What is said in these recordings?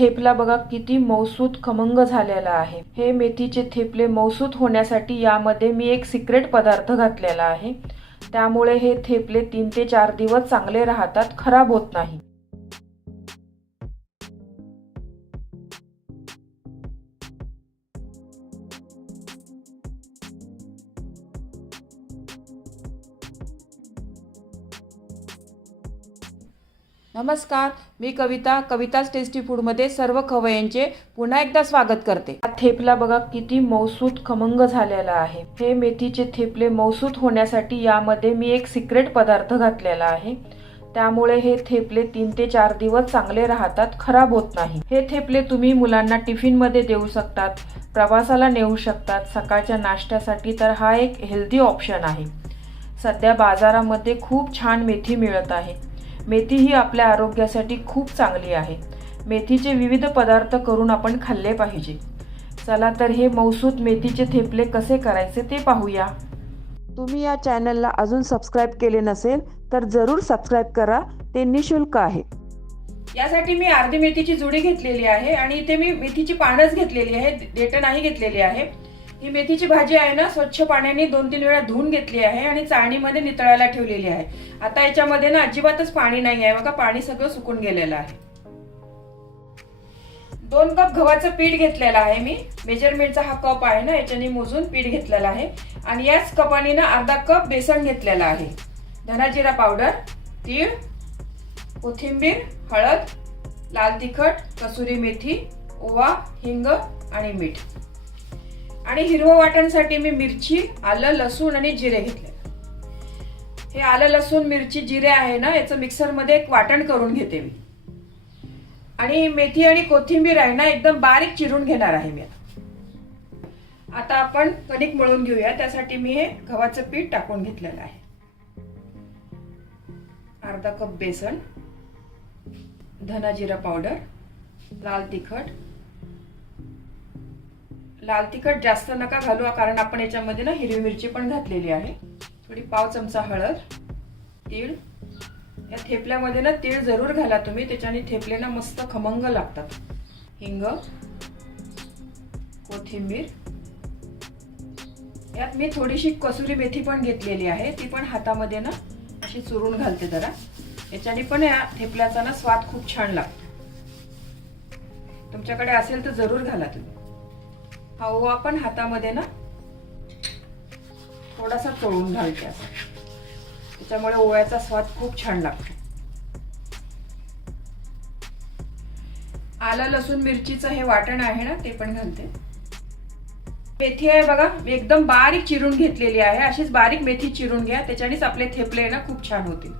थेपला बघा किती मौसूत खमंग झालेला आहे. हे मेथीचे थेपले मौसूत होण्यासाठी यामध्ये मी एक सिक्रेट पदार्थ घातलेला आहे. त्यामुळे हे थेपले तीन ते चार दिवस चांगले राहतात खराब होत नाही. नमस्कार मी कविता कविताज टेस्टी फूडमध्ये सर्व खवयांचे पुन्हा एकदा स्वागत करते. हा थेपला बघा किती मौसूत खमंग झालेला आहे. हे मेथीचे थेपले मौसूत होण्यासाठी यामध्ये मी एक सिक्रेट पदार्थ घातलेला आहे. त्यामुळे हे थेपले तीन ते चार दिवस चांगले राहतात खराब होत नाही. हे थेपले तुम्ही मुलांना टिफिनमध्ये देऊ शकतात प्रवासाला नेऊ शकतात सकाळच्या नाश्त्यासाठी तर हा एक हेल्दी ऑप्शन आहे. सध्या बाजारामध्ये खूप छान मेथी मिळत आहे. मेथी ही आपल्या आरोग्यासाठी खूप चांगली आहे. मेथीचे विविध पदार्थ करून आपण खाल्ले पाहिजे. चला तर हे मौसूद मेथीचे थेपले कसे करायचे ते पाहूया. तुम्ही या चॅनलला अजून सबस्क्राईब केले नसेल तर जरूर सबस्क्राईब करा. ते निशुल्क आहे. यासाठी मी अर्धी मेथीची जुडी घेतलेली आहे आणि इथे मी मेथीची पानच घेतलेली आहे देठ नाही घेतलेली आहे. ही मेथीची भाजी आहे ना स्वच्छ पाण्याने दोन तीन वेळा धुवून घेतली आहे आणि चाळणीमध्ये नितळायला ठेवलेली आहे. आता याच्यामध्ये ना अजिबातच पाणी नाही आहे. बघा पाणी सगळं सुकून गेलेलं आहे. दोन कप गव्हाचं पीठ घेतलेलं आहे मी. मेजरमेंटचा हा कप आहे ना याच्याने मोजून पीठ घेतलेला आहे. आणि याच कपाने ना अर्धा कप बेसन घेतलेला आहे. धनाजिरा पावडर तीळ कोथिंबीर हळद लाल तिखट कसुरी मेथी ओवा हिंग आणि मीठ. आणि हिरवं वाटणसाठी मी मिरची आलं लसूण आणि जिरे घेतले. हे आलं लसूण मिरची जिरे आहे ना याचं मिक्सरमध्ये एक वाटण करून घेते मी. आणि मेथी आणि कोथिंबीर आहे ना एकदम बारीक चिरून घेणार आहे मी आता. आता आपण कणिक मळून घेऊया त्यासाठी मी हे गव्हाचं पीठ टाकून घेतलेलं आहे. अर्धा कप बेसन धना जिरा पावडर लाल तिखट लाल तिखट जास्त नका घालू कारण आपण याच्यामध्ये ना हिरवी मिरची पण घातलेली आहे. थोडी पाव चमचा हळद तीळ. या थेपल्यामध्ये ना तीळ जरूर घाला तुम्ही त्याच्याने थेपले ना मस्त खमंग लागतात. हिंग कोथिंबीर. यात मी थोडीशी कसुरी मेथी पण घेतलेली आहे ती पण हातामध्ये ना अशी चुरून घालते जरा. याच्याने पण या थेपल्याचा ना स्वाद खूप छान लागतो. तुमच्याकडे असेल तर जरूर घाला तुम्ही. हा ओवा पण हातामध्ये ना. थोडासा चोळून घालते असं. त्याच्यामुळे ओव्याचा स्वाद खूप छान लागतो. आलं लसूण मिरचीचं हे वाटण आहे ना ते पण घालते. मेथी आहे बघा मी एकदम बारीक चिरून घेतलेली आहे. अशीच बारीक मेथी चिरून घ्या त्याच्यानेच आपले थेपले ना खूप छान होतील.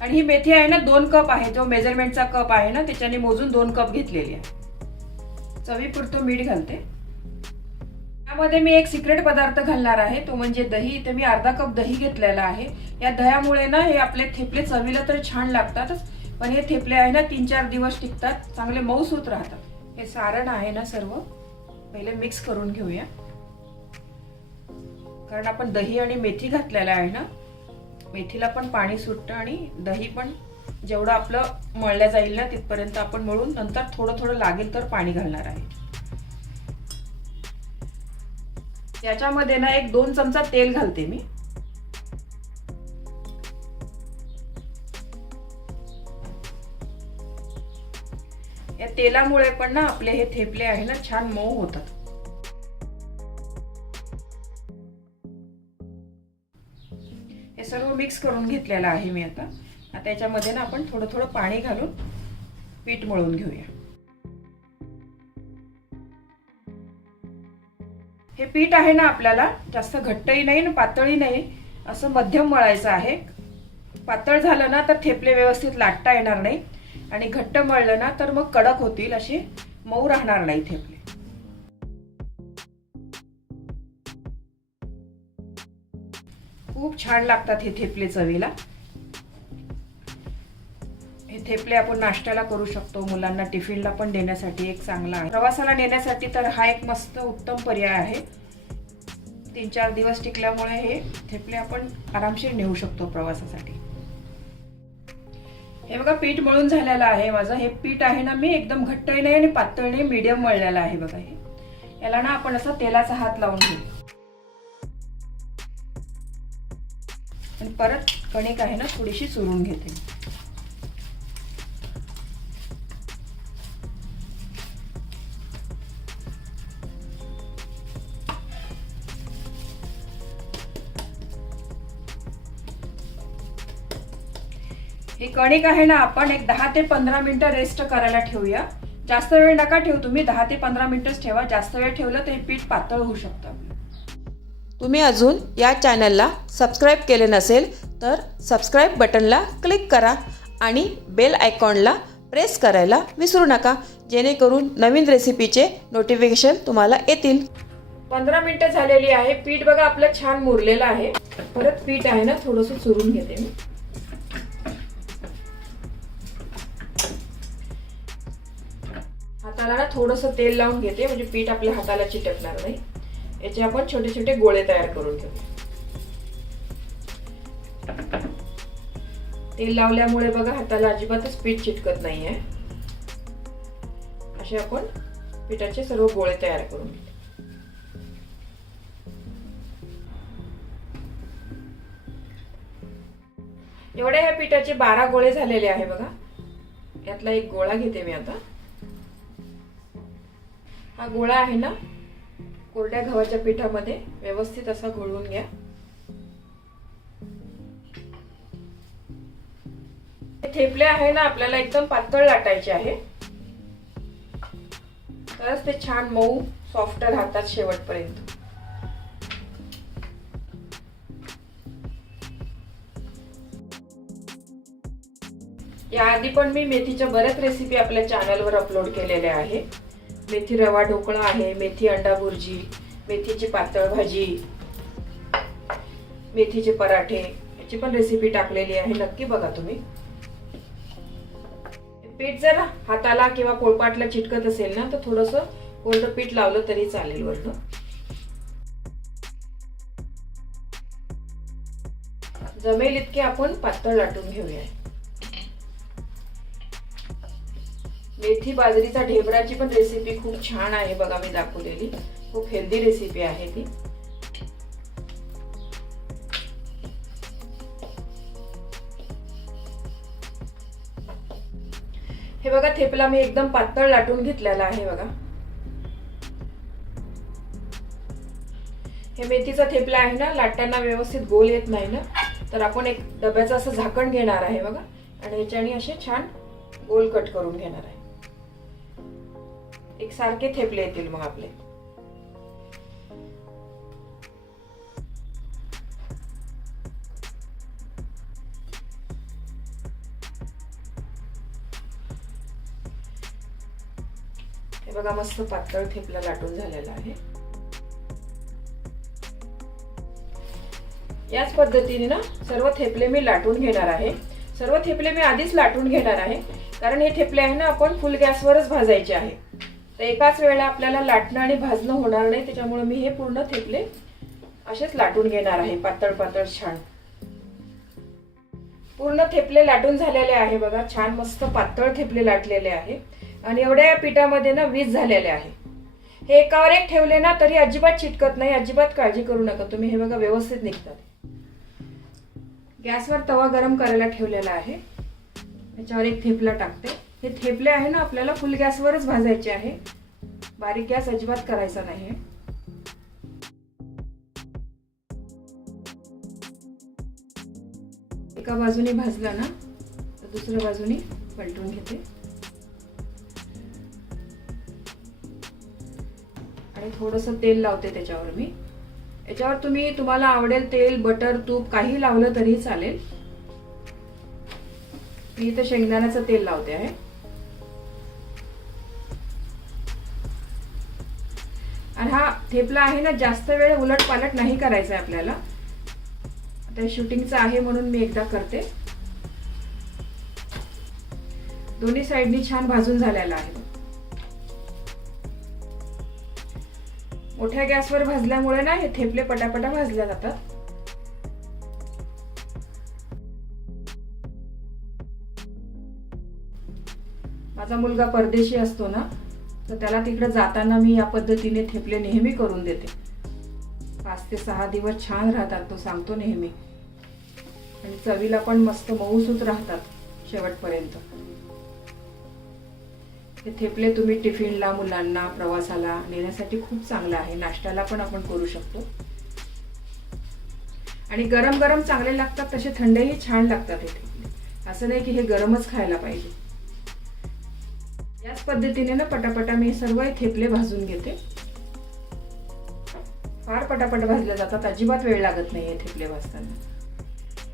आणि ही मेथी आहे ना दोन कप आहे. जो मेजरमेंटचा कप आहे ना त्याच्याने मोजून दोन कप घेतलेली आहे. चवीपुरतं मीठ घालते. यामध्ये मी एक सिक्रेट पदार्थ घालणार आहे. तो म्हणजे दही. इथे मी अर्धा कप दही घेतलेला आहे. या दह्यामुळे ना हे आपले थेपले चवीला तर छान लागतातच. पण हे थेपले आहे ना तीन चार दिवस टिकतात. चांगले मऊसूत राहतात. हे सारण आहे ना सर्व. पहिले मिक्स करून घेऊया. कारण आपण दही आणि मेथी घातलेला आहे ना. मेथीला पण पाणी सुटतं आणि दही पण जेवढं आपलं मळल्या जाईल ना तिथपर्यंत आपण मळून नंतर थोडं थोडं लागेल तर पाणी घालणार आहे. याच्यामध्ये ना एक दोन चमचा तेल घालते मी. या तेलामुळे पण ना आपले हे थेपले आहे ना छान मऊ होतात. हे सर्व मिक्स करून घेतलेलं आहे मी आता. आता याच्यामध्ये ना आपण थोडं थोडं पाणी घालून पीठ मळून घेऊया. हे पीठ आहे ना आपल्याला जास्त घट्टही नाही ना पातळही नाही असं मध्यम मळायचं आहे. पातळ झालं ना तर थेपले व्यवस्थित लाटता येणार नाही आणि घट्ट मळलं ना तर मग कडक होतील असे मऊ राहणार नाही थेपले. खूप छान लागतात हे थेपले चवीला. थेपले आपण नाश्त्याला करू शकतो मुलांना टिफिनला पण देण्यासाठी एक चांगला आहे. प्रवासाला नेण्यासाठी तर हा एक मस्त उत्तम पर्याय आहे. तीन चार दिवस टिकल्यामुळे हे थेपले आपण आरामशीर नेऊ शकतो प्रवासासाठी. हे बघा पीठ मळून झालेलं आहे माझं. हे पीठ आहे ना मी एकदम घट्टही नाही आणि पातळ नाही मीडियम मळलेलं आहे बघा हे. याला ना आपण असा तेलाचा हात लावून घेऊ. आणि परत कणिक आहे ना थोडीशी चुरून घेते. कणिक आहे ना आपण एक दहा ते पंधरा मिनिटं रेस्ट करायला ठेवूया. जास्त वेळ नका ठेवू तुम्ही दहा ते पंधरा मिनिटच ठेवा. जास्त वेळ ठेवलं तर पीठ पातळ होऊ शकतं. तुम्ही अजून या चॅनलला सबस्क्राईब केले नसेल तर सबस्क्राईब बटनला क्लिक करा आणि बेल आयकॉनला प्रेस करायला विसरू नका. जेणेकरून नवीन रेसिपीचे नोटिफिकेशन तुम्हाला येतील. पंधरा मिनिटं झालेली आहे. पीठ बघा आपलं छान मुरलेलं आहे. परत पीठ आहे ना थोडंसं चुरून घेते मी. हाताला ना थोडंसं तेल लावून घेते म्हणजे पीठ आपल्या हाताला चिटकणार नाही. याचे आपण छोटे छोटे गोळे तयार करून घेऊ. तेल लावल्यामुळे बघा हाताला अजिबातच पीठ चिटकत नाहीये. असे आपण पिठाचे सर्व गोळे तयार करून घेऊ. एवढ्या ह्या पिठाचे बारा गोळे झालेले आहे बघा. यातला एक गोळा घेते मी आता. हा गोळा आहे ना? कोरड्या गव्हाच्या पिठामध्ये. व्यवस्थित असा घोळवून घ्या. थेपले आहे ना आपल्याला एकदम पातळ लाटायचे आहे. तरच ते छान मऊ सॉफ्ट राहतात शेवटपर्यंत. याआधी पण मी मेथीच्या बऱ्याच रेसिपी आपल्या चॅनलवर अपलोड केलेल्या आहे मेथी रवा ढोकळा आहे मेथी अंडा भुर्जी मेथीची पातळ भाजी मेथीचे पराठे याची पण रेसिपी टाकलेली आहे नक्की बघा तुम्ही. पीठ जर हाताला किंवा पोळपाटला चिटकत असेल ना तर थोडस कोरडं पीठ लावलं तरी चालेल वरनं. जमेल इतके आपण पातळ लाटून घेऊया मेथी बाजरीचा ढेबराची पण रेसिपी खूप छान आहे बघा मी दाखवलेली. खूप हेल्दी रेसिपी आहे ती. हे बघा थेपला मी एकदम पातळ लाटून घेतलेला आहे बघा. हे मेथीचा थेपला आहे ना लाटताना व्यवस्थित गोल येत नाही ना तर आपण एक डब्याचं असं झाकण घेणार आहे बघा. आणि याच्याने असे छान गोल कट करून घेणार आहे. एक सारखे थेपले येतील मग आपले. हे बघा मस्त पातळ थेपला लाटून झालेला आहे. याच पद्धतीने ना सर्व थेपले मी लाटून घेणार आहे. सर्व थेपले मी आधीच लाटून घेणार आहे. कारण हे थेपले आहे ना आपण फुल गॅसवरच भाजायचे आहे. तर एकाच वेळेला आपल्याला लाटणं आणि भाजणं होणार नाही त्याच्यामुळे मी हे पूर्ण थेपले. असेच लाटून घेणार आहे पातळ पातळ छान. पूर्ण थेपले लाटून झालेले आहे बघा छान मस्त पातळ थेपले लाटलेले आहे. आणि एवढ्या या पिठामध्ये ना वीज झालेले आहे. हे एकावर एक ठेवले ना तरी अजिबात चिटकत नाही अजिबात काळजी करू नका तुम्ही हे बघा व्यवस्थित निघतात. गॅसवर तवा गरम करायला ठेवलेला आहे. याच्यावर एक थेपला टाकते. हे थेपले आहे ना आपल्याला फुल गॅसवरच भाजायचे आहे. बारीक गॅस अजिबात करायचा नाही एका बाजूने भाजला ना तर दुसऱ्या बाजूने पलटून घेते. आणि थोडस तेल लावते त्याच्यावर मी. याच्यावर तुम्ही तुम्हाला आवडेल तेल बटर तूप काही लावलं तरी चालेल. मी इथं शेंगदाण्याचं तेल लावते आहे. आणि हा थेपला आहे ना जास्त वेळ उलट पालट नाही करायचा आहे आपल्याला. आता शूटिंगचं आहे म्हणून मी एकदा करते. दोन्ही साईडनी छान भाजून झालेला आहे. मोठ्या गॅसवर भाजल्यामुळे ना हे थेपले पटापटा भाजल्या जातात. माझा मुलगा परदेशी असतो ना तर त्याला तिकडे जाताना मी या पद्धतीने थेपले नेहमी करून देते. पाच ते सहा दिवस छान राहतात तो सांगतो नेहमी. आणि चवीला पण मस्त मऊसूत राहतात शेवटपर्यंत. हे थेपले तुम्ही टिफिनला मुलांना प्रवासाला नेण्यासाठी खूप चांगलं आहे. नाश्त्याला पण आपण करू शकतो. आणि गरम गरम चांगले लागतात तसे थंडही छान लागतात हे थेपले असं नाही की हे गरमच खायला पाहिजे. याच पद्धतीने ना पटापटा मी सर्व थेपले भाजून घेते. फार पटापट भाजले जातात अजिबात वेळ लागत नाही आहे थेपले भाजताना.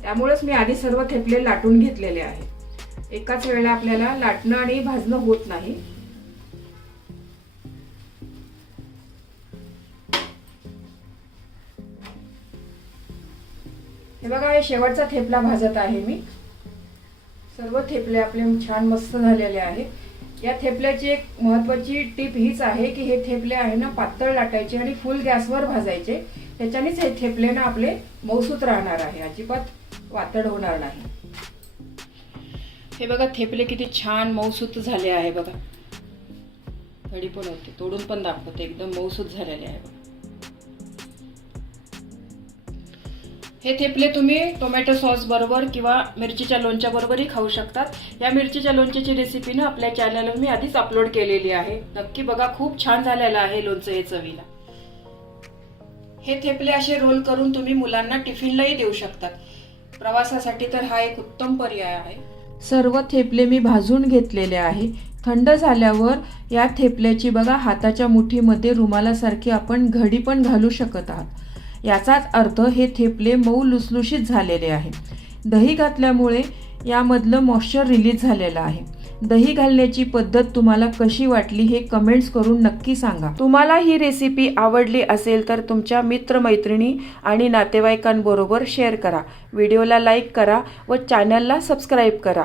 त्यामुळेच मी आधी सर्व थेपले लाटून घेतलेले आहेत. एकाच वेळेला आपल्याला लाटणं आणि भाजणं होत नाही. हे बघा हे शेवटचा थेपला भाजत आहे मी. सर्व थेपले आपले छान मस्त झालेले आहे या थेपल्याची एक महत्वाची टीप हीच आहे की हे थेपले आहे ना पातळ लाटायचे आणि फुल गॅसवर भाजायचे. त्याच्यानेच हे थेपले ना आपले मौसूत राहणार आहे. अजिबात वातड होणार नाही. हे बघा थेपले किती छान मौसूत झाले आहे बघा. घडी पण होते तोडून पण दाखवते एकदम मऊसूत झालेले आहे बघा. हे थेपले तुम्ही टोमॅटो सॉस बरोबर किंवा मिरचीच्या लोणच्या बरोबरही खाऊ शकतात. या मिरचीच्या लोणच्याची रेसिपी ना आपल्या चॅनलवर मी आधीच अपलोड केलेली आहे. नक्की बघा खूप छान झालेलं आहे लोणचं हे चवीला. हे थेपले असे रोल करून तुम्ही मुलांना टिफिनलाही देऊ शकतात. प्रवासासाठी तर हा एक उत्तम पर्याय आहे. सर्व थेपले मी भाजून घेतलेले आहे. थंड झाल्यावर या थेपल्याची बघा हाताच्या मुठीमध्ये रुमालासारखी आपण घडी पण घालू शकत आहात. याचाच अर्थ हे थेपले मऊ लुसलुशीत झालेले आहे. दही घातल्यामुळे यामधलं मॉइश्चर रिलीज झालेलं आहे. दही घालण्याची पद्धत तुम्हाला कशी वाटली हे कमेंट्स करून नक्की सांगा. तुम्हाला ही रेसिपी आवडली असेल तर तुमच्या मित्रमैत्रिणी आणि नातेवाईकांबरोबर शेअर करा. व्हिडिओला लाईक करा व चॅनलला सबस्क्राईब करा.